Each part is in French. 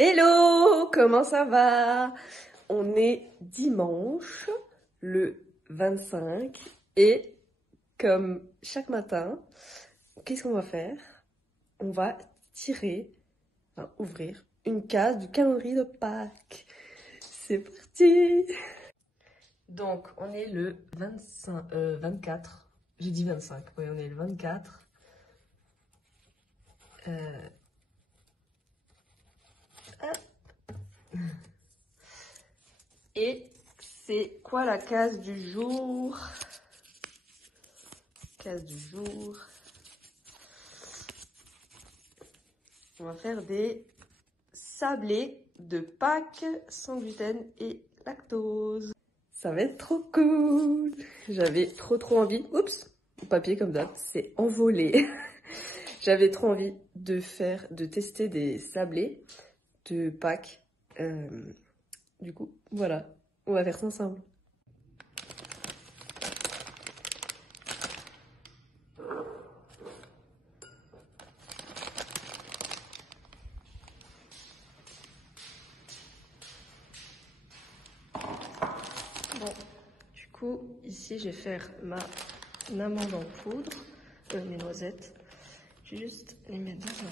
Hello, comment ça va? On est dimanche, le 25, et comme chaque matin, qu'est-ce qu'on va faire? On va ouvrir une case du calendrier de Pâques. C'est parti! Donc, on est le 24, j'ai dit 25, oui, on est le 24. Et c'est quoi la case du jour? Case du jour. On va faire des sablés de Pâques sans gluten et lactose. Ça va être trop cool. J'avais trop envie. Oups, le papier comme d'hab, c'est envolé. J'avais trop envie de tester des sablés de Pâques. Du coup, voilà, on va faire ça ensemble. Bon, du coup, ici, je vais faire ma amande en poudre, mes noisettes. Je vais juste les mettre dans un...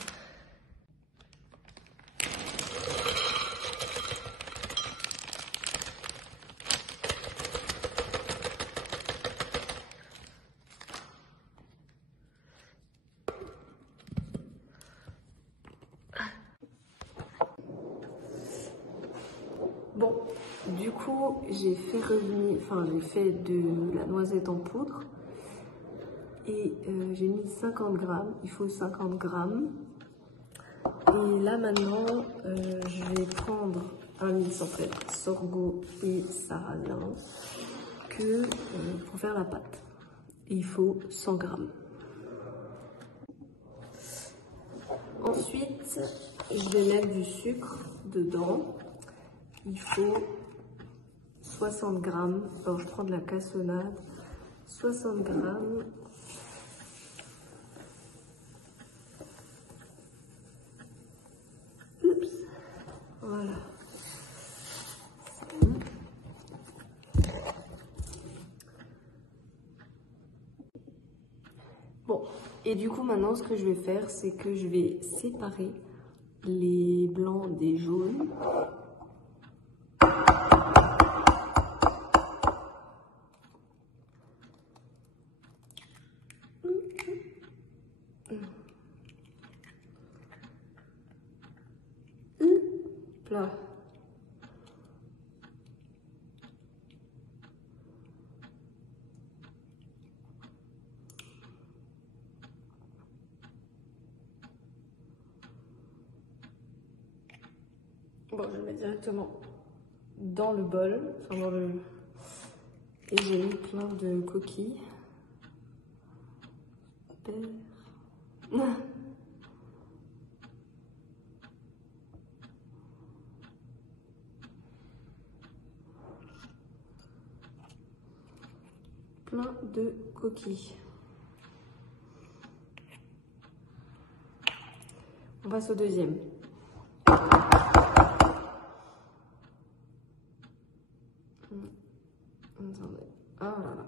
Bon, du coup, j'ai fait de la noisette en poudre et j'ai mis 50 grammes, il faut 50 grammes. Et là maintenant, je vais prendre un mix en fait, sorgho et sarrasin pour faire la pâte. Et il faut 100 grammes. Ensuite, je vais mettre du sucre dedans. Il faut 60 grammes. Alors, je prends de la cassonade. 60 grammes. Oups. Voilà. Bon. Et du coup, maintenant, ce que je vais faire, c'est que je vais séparer les blancs des jaunes. Là. Bon, je le mets directement dans le bol, et j'ai mis plein de coquilles. Super. Plein de coquilles. On passe au deuxième. Attendez. Ah là là.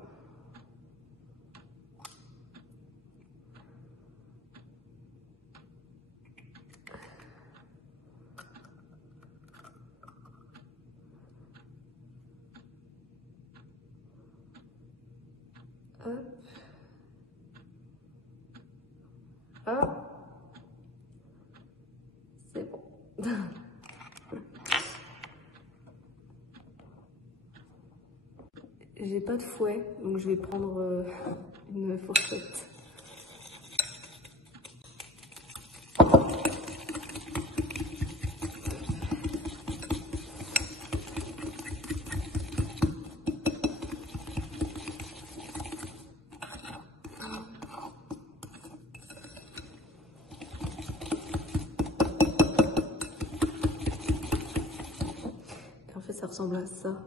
Hop. Hop. C'est bon. J'ai pas de fouet, donc je vais prendre une fourchette. En fait, ça ressemble à ça.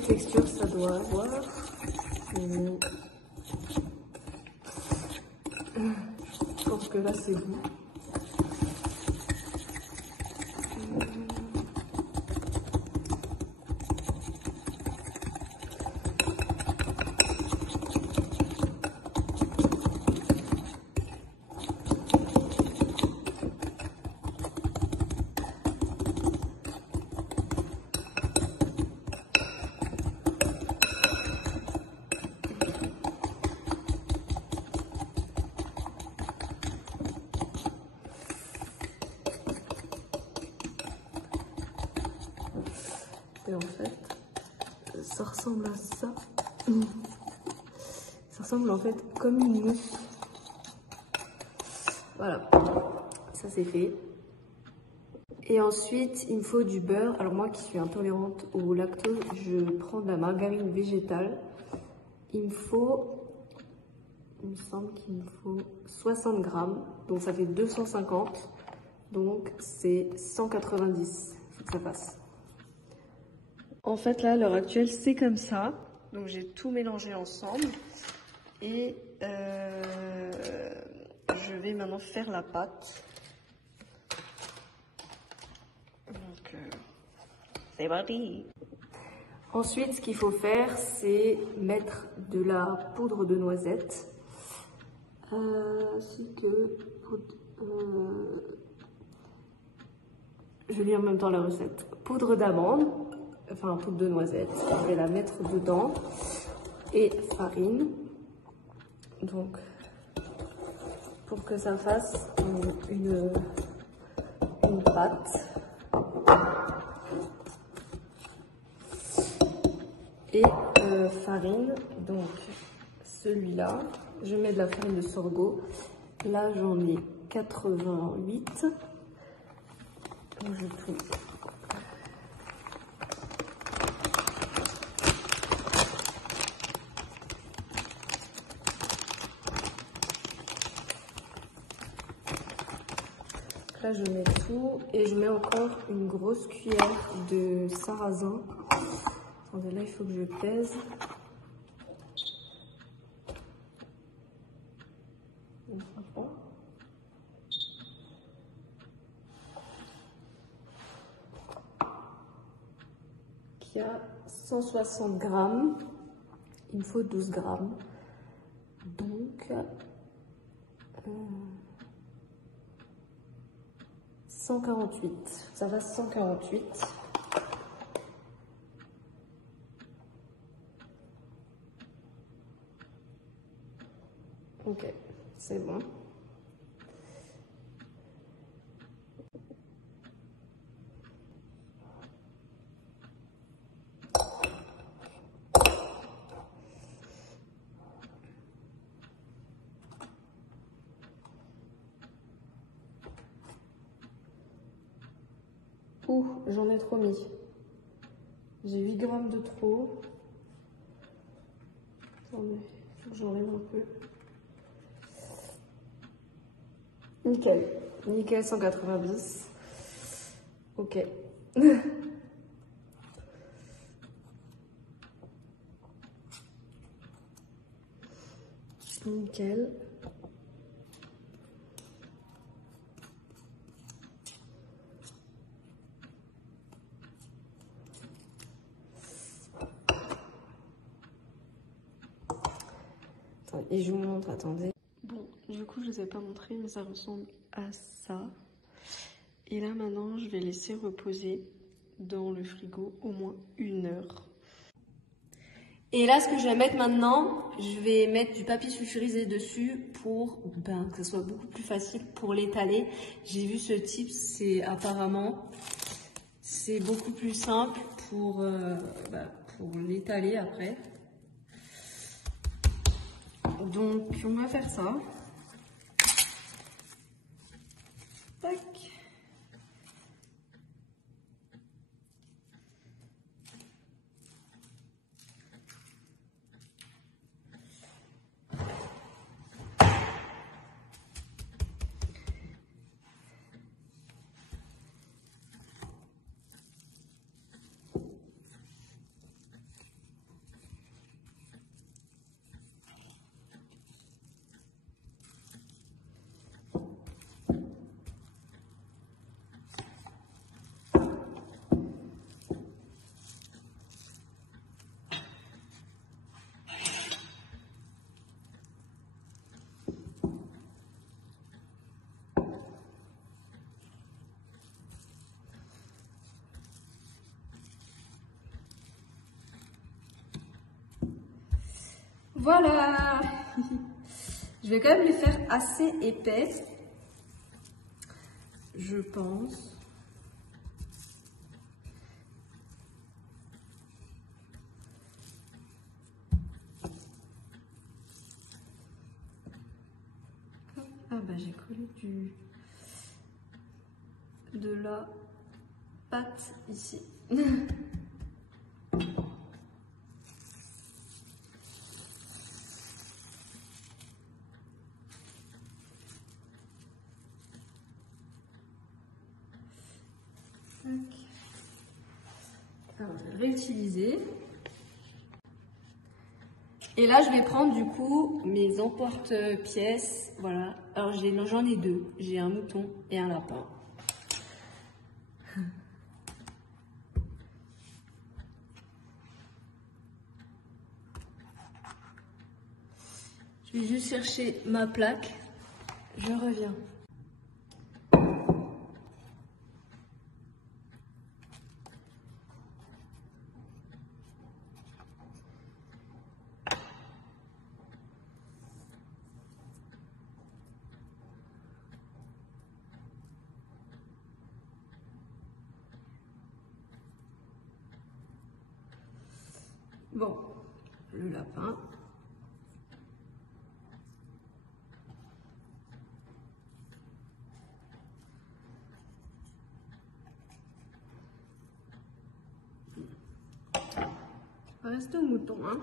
quelle texture ça doit avoir. Je pense que là c'est bon. Et en fait, ça ressemble à ça. Ça ressemble en fait comme une mousse. Voilà, ça c'est fait. Et ensuite, il me faut du beurre. Alors moi qui suis intolérante au lactose, je prends de la margarine végétale. Il me semble qu'il me faut 60 grammes. Donc ça fait 250. Donc c'est 190. Il faut que ça passe. En fait, là, à l'heure actuelle, c'est comme ça. Donc, j'ai tout mélangé ensemble. Et je vais maintenant faire la pâte. Donc, c'est parti. Ensuite, ce qu'il faut faire, c'est mettre de la poudre de noisette. Ainsi que... je lis en même temps la recette. Poudre d'amande. Enfin, poudre de noisette, je vais la mettre dedans, et farine, donc pour que ça fasse une pâte, et farine, donc celui-là, je mets de la farine de sorgho, là j'en ai 88, donc je prie. Là, je mets tout et je mets encore une grosse cuillère de sarrasin. Attendez, là, il faut que je pèse. Qui a 160 grammes. Il me faut 12 grammes. Donc... 148, ça va 148. Ok, c'est bon. Ouh, j'en ai trop mis. J'ai 8 grammes de trop. Attendez, il faut que j'enlève un peu. Nickel. Nickel 190. Ok. Nickel. Et je vous montre, attendez. Bon, du coup, je ne vous ai pas montré, mais ça ressemble à ça. Et là, maintenant, je vais laisser reposer dans le frigo au moins 1 heure. Et là, ce que je vais mettre maintenant, je vais mettre du papier sulfurisé dessus pour que ce soit beaucoup plus facile pour l'étaler. J'ai vu ce type, apparemment, c'est beaucoup plus simple pour l'étaler après. Donc, on va faire ça. Tac. Voilà. Je vais quand même les faire assez épais, je pense. Ah bah j'ai collé de la pâte ici. Alors, je vais réutiliser. Et là, je vais prendre du coup mes emporte-pièces. Voilà. Alors, j'en ai deux. J'ai un mouton et un lapin. Je vais juste chercher ma plaque. Je reviens. Bon, le lapin. On va rester au mouton, hein.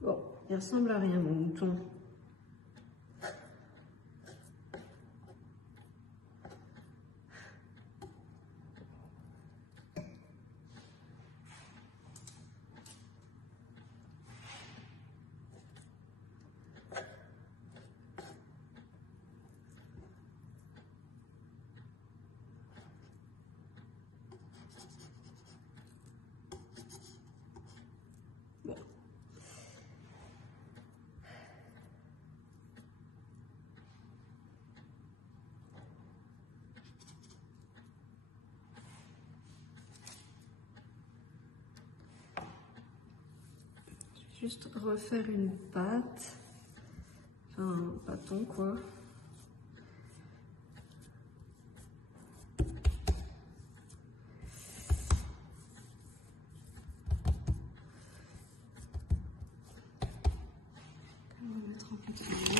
Bon, il ressemble à rien, mon mouton. Bon. Juste refaire une pâte, enfin un bâton quoi. On va mettre un peu de farine.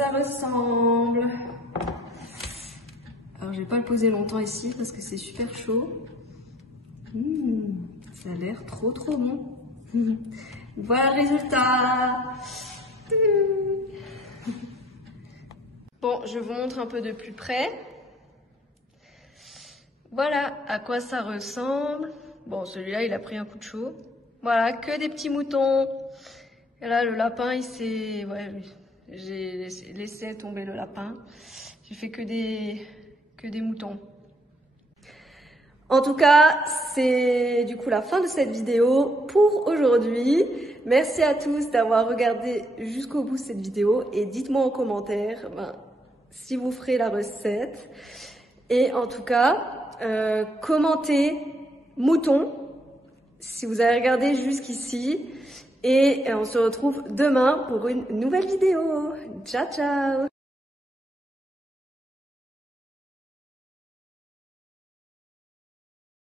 ça ressemble. Alors je vais pas le poser longtemps ici parce que c'est super chaud. Ça a l'air trop bon. Voilà le résultat. Bon, je vous montre un peu de plus près. Voilà à quoi ça ressemble. Bon, celui-là, il a pris un coup de chaud. Voilà, que des petits moutons. Et là, le lapin, il s'est... Ouais, j'ai laissé tomber le lapin. J'ai fait que des moutons. En tout cas, c'est du coup la fin de cette vidéo pour aujourd'hui. Merci à tous d'avoir regardé jusqu'au bout cette vidéo et dites-moi en commentaire si vous ferez la recette. Et en tout cas, commentez mouton si vous avez regardé jusqu'ici. Et on se retrouve demain pour une nouvelle vidéo. Ciao, ciao!